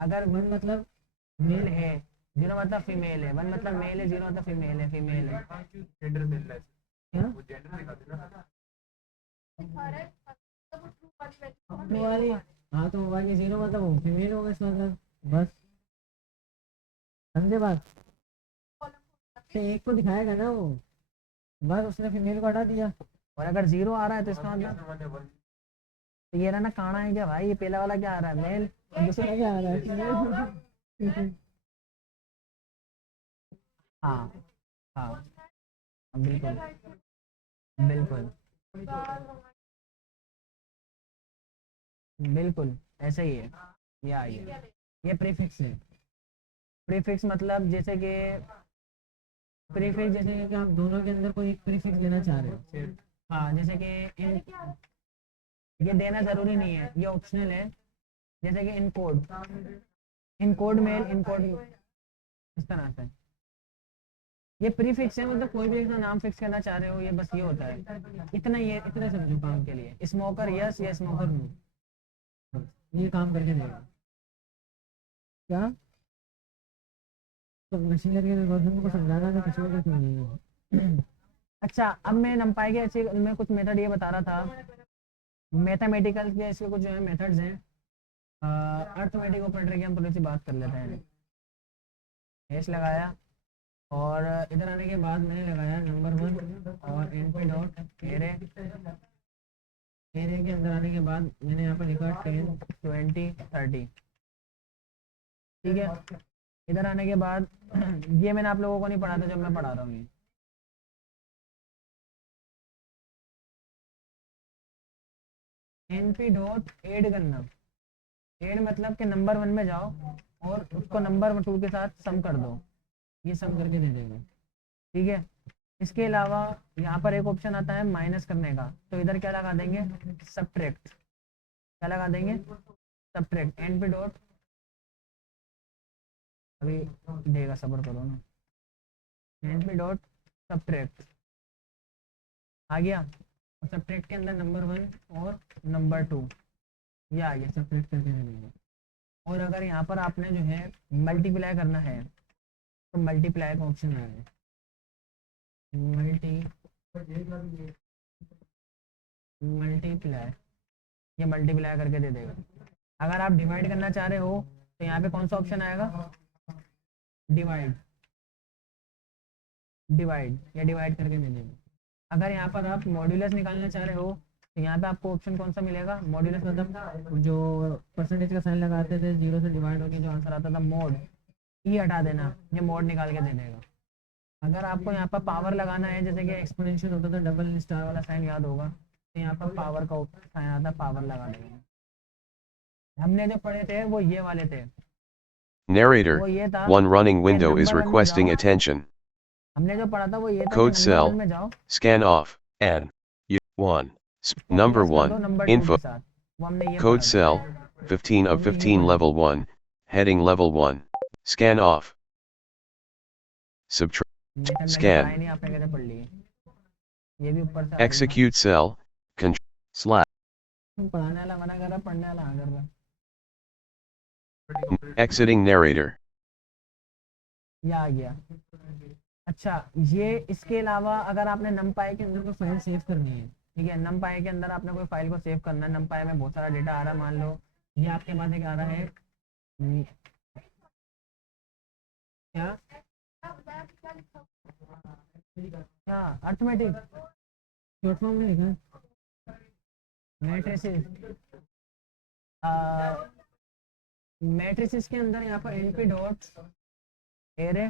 अगर 1 मतलब मेल है, 0 मतलब फीमेल है, 1 मतलब मेल है, 0 मतलब फीमेल है, फीमेल है। जेंडर मिल रहा है, क्या वो जेंडर दिखा देना। तो वाली, हाँ तो वाली 0 मतलब वो फीमेल होगा इसका मतलब, बस समझे बात। तो एक को दिखाएगा ना वो, बस उसने फीमेल को हटा दिया। और अगर 0 आ रहा है तो इसका मतलब, तो ये रहा ना काना है क्या भाई, ये पहला वाला क्या आ रहा है मेल, दूसरा क्या आ रहा है? हाँ हाँ बिल्कुल बिल्कुल बिल्कुल ऐसा ही है। या ये प्रीफिक्स है। प्रीफिक्स मतलब जैसे कि, प्रीफिक्स जैसे कि आप दोनों के अंदर कोई एक प्रीफिक्स लेना चाह रहे हो। हाँ जैसे कि इन, ये देना जरूरी नहीं है, ये ऑप्शनल है। जैसे कि इन कोड, इन कोड मेल, इन कोड, इस तरह से। ये प्रीफिक्स है, मतलब कोई भी एक नाम फिक्स करना चाह रहे हो, ये बस ये होता है इतना, ये इतना समझो काम के लिए। स्मोकर यस या स्मोकर नो, ये काम करके देगा। क्या तो मशीन लर्निंग एल्गोरिथम को समझाना तो किसी को क्यों नहीं है। अच्छा अब मैं नंपाई के ऐसे मैं कुछ मेथड ये बता रहा था, मैथमेटिकल के इसके कुछ जो है मेथड्स हैं। अर्थमेटिक ऑपरेटर की हम थोड़ी सी बात कर लेते हैं। हैश लगाया, और इधर आने के बाद मैंने लगाया नंबर 1 और एनपी डॉट एरे। एरे के अंदर आने के बाद मैंने यहाँ पर लिखा 10 20 30। ठीक है, इधर आने के बाद ये मैंने आप लोगों को नहीं पढ़ा था जब मैं पढ़ा रहा हूँ। एनपी डॉट ऐड करना, ऐड मतलब कि नंबर 1 में जाओ और उसको नंबर 2 के साथ सम कर दो, ये सम करके दे देगा। ठीक है, इसके अलावा यहाँ पर एक ऑप्शन आता है माइनस करने का, तो इधर क्या लगा देंगे, सब्ट्रैक्ट। क्या लगा देंगे, सब्ट्रैक्ट। एनपी डॉट, अभी देगा सब्र करो ना, एनपी डॉट सब्ट्रैक्ट आ गया। और सब्ट्रैक्ट के अंदर नंबर 1 और नंबर 2 ये आ गया, सब्ट्रैक्ट करके दे देंगे। और अगर यहाँ पर आपने जो है मल्टीप्लाई करना है, तो मल्टीप्लाई का ऑप्शन आ गया, मल्टीप्लाई, ये मल्टीप्लाई करके दे देगा। अगर आप डिवाइड करना चाह रहे हो तो यहाँ पे कौन सा ऑप्शन आएगा, डिवाइड, डिवाइड या डिवाइड करके दे देगा। अगर यहाँ पर आप मॉड्यूलस निकालना चाह रहे हो तो यहाँ पे आपको ऑप्शन कौन सा मिलेगा, मॉड्यूलस मतलब जो परसेंटेज का साइन लगाते थे 0 से डिवाइड होकर जो आंसर आता था मोड, ये हटा देना, ये मोड निकाल के दे देगा। अगर आपको यहाँ पर पावर लगाना है, जैसे कि एक्सपोनेंशियल होता था डबल स्टार वाला साइन याद होगा, तो यहाँ पर पावर का साइन आता, पावर लगा देंगे। हमने जो पढ़े थे वो ये वाले थे, Narrator, वो ये था one running कि window is नंबर 1 में requesting जाओ। attention. हमने जो पढ़ा था वो ये था कि Code नंबर 1 cell, में जाओ scan off, and U1. और Number प्लस कर दो 1, नंबर 2 info. के साथ, वो हमने ये Code पढ़ा cell, था। 15 of हमने ये 15 पढ़ा level 1, heading level 1. Scan off. Subtract. Method मैंने Scan. पढ़ाई नहीं, आपने कैसे पढ़ लिए, ये भी ऊपर से आ गई ना। Execute cell, slash. पढ़ाने वाला मना कर रहा, पढ़ने वाला हाँ कर रहा। Exiting narrator. ये आ गया। अच्छा ये इसके अलावा अगर आपने नमपाई के अंदर कोई फाइल सेव करनी है, ठीक है, नमपाई के अंदर आपने कोई फाइल को सेव करना है, नमपाई में बहुत सारा डेटा आ रहा है, मान लो ये आपके पास एक आ रहा है क्या क्या अर्थमेटिक शॉर्ट फॉर्म में लिखा मैट्रिसेस। मैट्रिसेस के अंदर यहाँ पर एनपी डॉट एरे,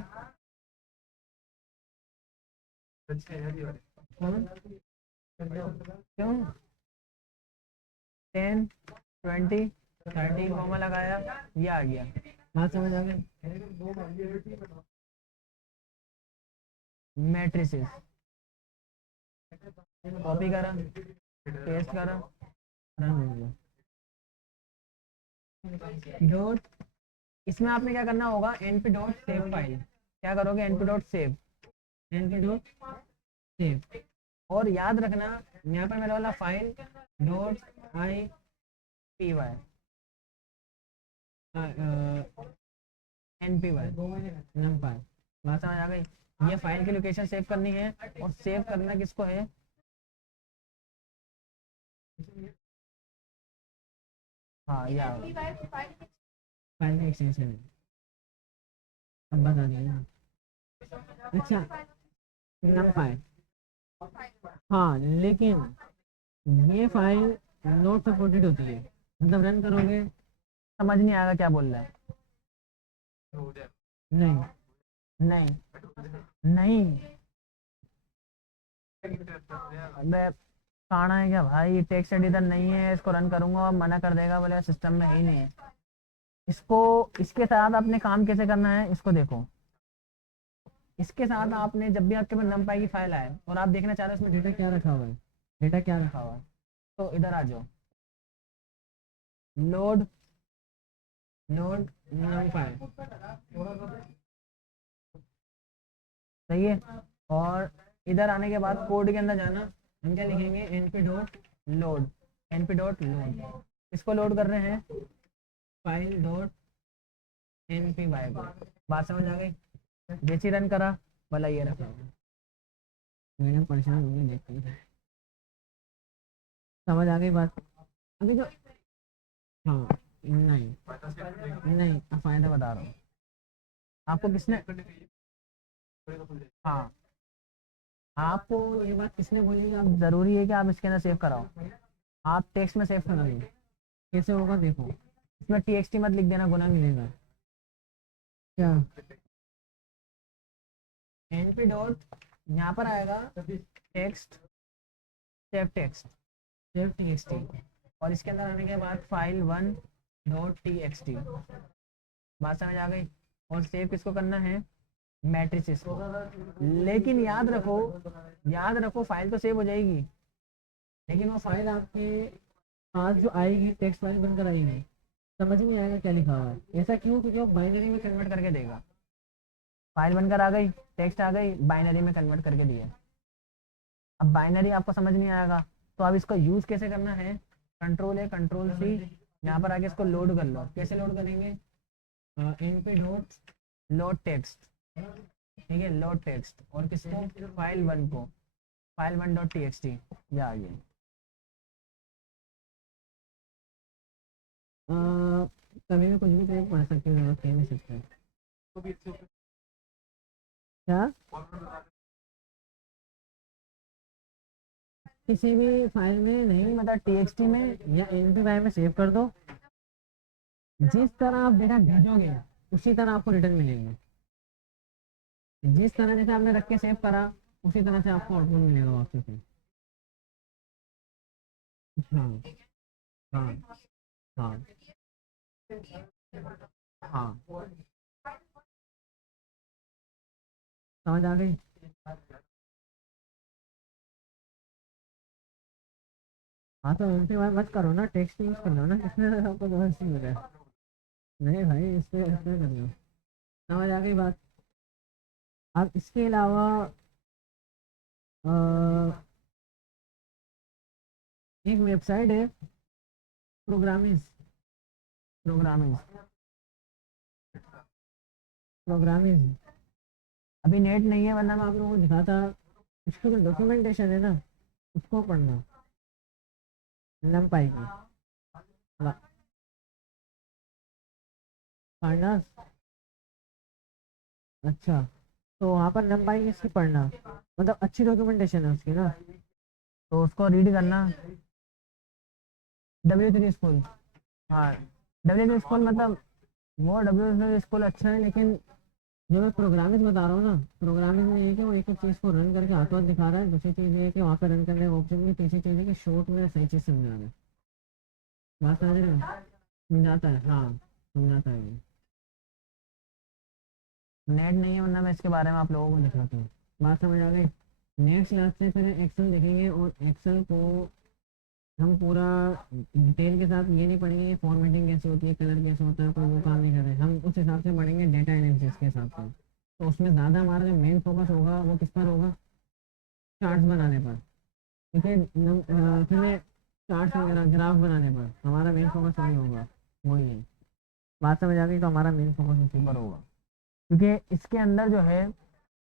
क्यों 10 20 30 कॉमा लगाया, ये आ गया, बात समझ आ गई। मैट्रिसेस कॉपी करा, पेस्ट करा, रन हो गया। डॉट, इसमें आपने क्या करना होगा, np डॉट सेव फाइल, क्या करोगे, np dot save, np dot save. और याद रखना यहाँ पर मेरा वाला file dot I P Y N P Y numpy। बात समझ आ गई। ये फाइल की लोकेशन सेव करनी है और सेव करना किसको है, हाँ या फाइल का एक्सटेंशन है, अब बता दिया ना। अच्छा numpy, हाँ लेकिन ये फाइल नॉट सपोर्टेड होती है, मतलब रन करोगे समझ नहीं आएगा क्या बोल रहा है। हो जाए नहीं। नहीं नहीं अबे काना है क्या भाई, टेक्स्ट एडिटर नहीं है, इसको रन करूंगा और मना कर देगा, बोले सिस्टम में ही नहीं है। इसको इसके साथ आपने काम कैसे करना है, इसको देखो। इसके साथ आपने जब भी आपके पास numpy की फाइल आए और आप देखना चाह रहे हो इसमें डेटा क्या रखा हुआ है, डेटा क्या रखा हुआ है? तो इधर आ जाओ, लोड लोड numpy, सही है। और इधर आने के बाद कोड के अंदर जाना, हम क्या लिखेंगे np dot load, np dot load, इसको लोड कर रहे हैं फाइल डॉट npy को। बात समझ आ गई। जैसे रन करा भला ये रखा, मैडम परेशान हो गई देख के। समझ आ गई बात? अभी जो हाँ नहीं नहीं, अब फायदा बता रहा हूँ आपको, किसने, हाँ आपको ये बात किसने बोली कि आप जरूरी है कि आप इसके अंदर सेव कराओ, आप टेक्स्ट में सेव कराओगे। कैसे होगा देखो, इसमें txt मत लिख देना, गुना मिलेगा। क्या np डॉट यहाँ पर आएगा text save text save txt, और इसके अंदर आने के बाद फाइल 1 डॉट txt। बात समझ आ गई। और सेव किसको करना है, मैट्रिसेस को। लेकिन याद रखो फाइल तो सेव हो जाएगी, लेकिन वो फाइल फाइल आपके पास जो आएगी टेक्स्ट फाइल बनकर आएगी, समझ नहीं आएगा क्या लिखा हुआ है। ऐसा क्यों, क्योंकि वो बाइनरी में कन्वर्ट करके देगा। फाइल बनकर आ गई, टेक्स्ट आ गई, बाइनरी में कन्वर्ट करके दिया। अब बाइनरी आपको समझ नहीं आएगा तो आप इसका यूज़ कैसे करना है, कंट्रोल है कंट्रोल सी, यहाँ पर आके इसको लोड कर लो। कैसे लोड करेंगे, np डॉट लोड टेक्स्ट, ठीक है, लोड टेक्स्ट, और किसको, फाइल 1 को, फाइल 1 डॉट txt, ये आ गया। कभी भी कुछ भी टाइप पढ़ सकते हो, जरूरत कह नहीं सकते। क्या किसी भी फाइल में नहीं, मतलब txt में या npy में सेव कर दो, जिस तरह आप डेटा भेजोगे उसी तरह आपको रिटर्न मिलेंगे। जिस तरह जैसे आपने रख के सेव करा उसी तरह से आपको आउटपुट मिलेगा वापस से। हाँ हाँ हाँ हाँ, समझ आ गई? हाँ तो उनसे बात मत करो ना, टेक्स्ट यूज कर लो ना, किसने आपको समझ नहीं हो रहा है? नहीं भाई, इस पे कर लो। समझ आ गई बात? अब इसके अलावा अ, एक वेबसाइट है प्रोग्रामिंग, प्रोग्रामिंग, प्रोग्रामिंग। अभी नेट नहीं है वरना मैं आप लोगों को दिखाता, उसकी जो डॉक्यूमेंटेशन है ना उसको पढ़ना, numpy की पढ़ना। अच्छा तो वहाँ पर numpy की इसकी पढ़ना, मतलब अच्छी डॉक्यूमेंटेशन है उसकी ना। तो उसको रीड करना। W3 स्कूल, हाँ W3 स्कूल, मतलब वो W3 स्कूल अच्छा है, लेकिन जो मैं प्रोग्रामिंग बता रहा हूँ ना, प्रोग्रामिंग में ये कि वो एक एक चीज़ को रन करके हाथों हाथ दिखा रहा है, दूसरी चीज़ ये है कि वहाँ पर रन करने का ऑप्शन भी, तीसरी चीज़ है कि शॉर्ट में सही चीज़ समझा रहा है। बात समझ रहे हो? समझाता है, हाँ समझाता है ये। नेट नहीं है वरना मैं इसके बारे में आप लोगों को दिखाता हूँ। बात समझ आ गई? नेक्स्ट क्लास से फिर एक्सेल देखेंगे, और एक्सेल को हम पूरा डिटेल के साथ ये नहीं पढ़ेंगे फॉर्मेटिंग कैसे होती है, कलर कैसे होता है, कोई वो काम नहीं कर रहे हम, उस हिसाब से पढ़ेंगे डेटा एनालिसिस के हिसाब से। तो उसमें ज़्यादा हमारा जो मेन फोकस होगा वो किस पर होगा, चार्ट्स बनाने पर, ठीक है, फिर चार्ट्स वगैरह ग्राफ बनाने पर हमारा मेन फोकस नहीं होगा, वही है। बात समझ आ गई? तो हमारा मेन फोकस उसी पर होगा। क्योंकि इसके अंदर जो है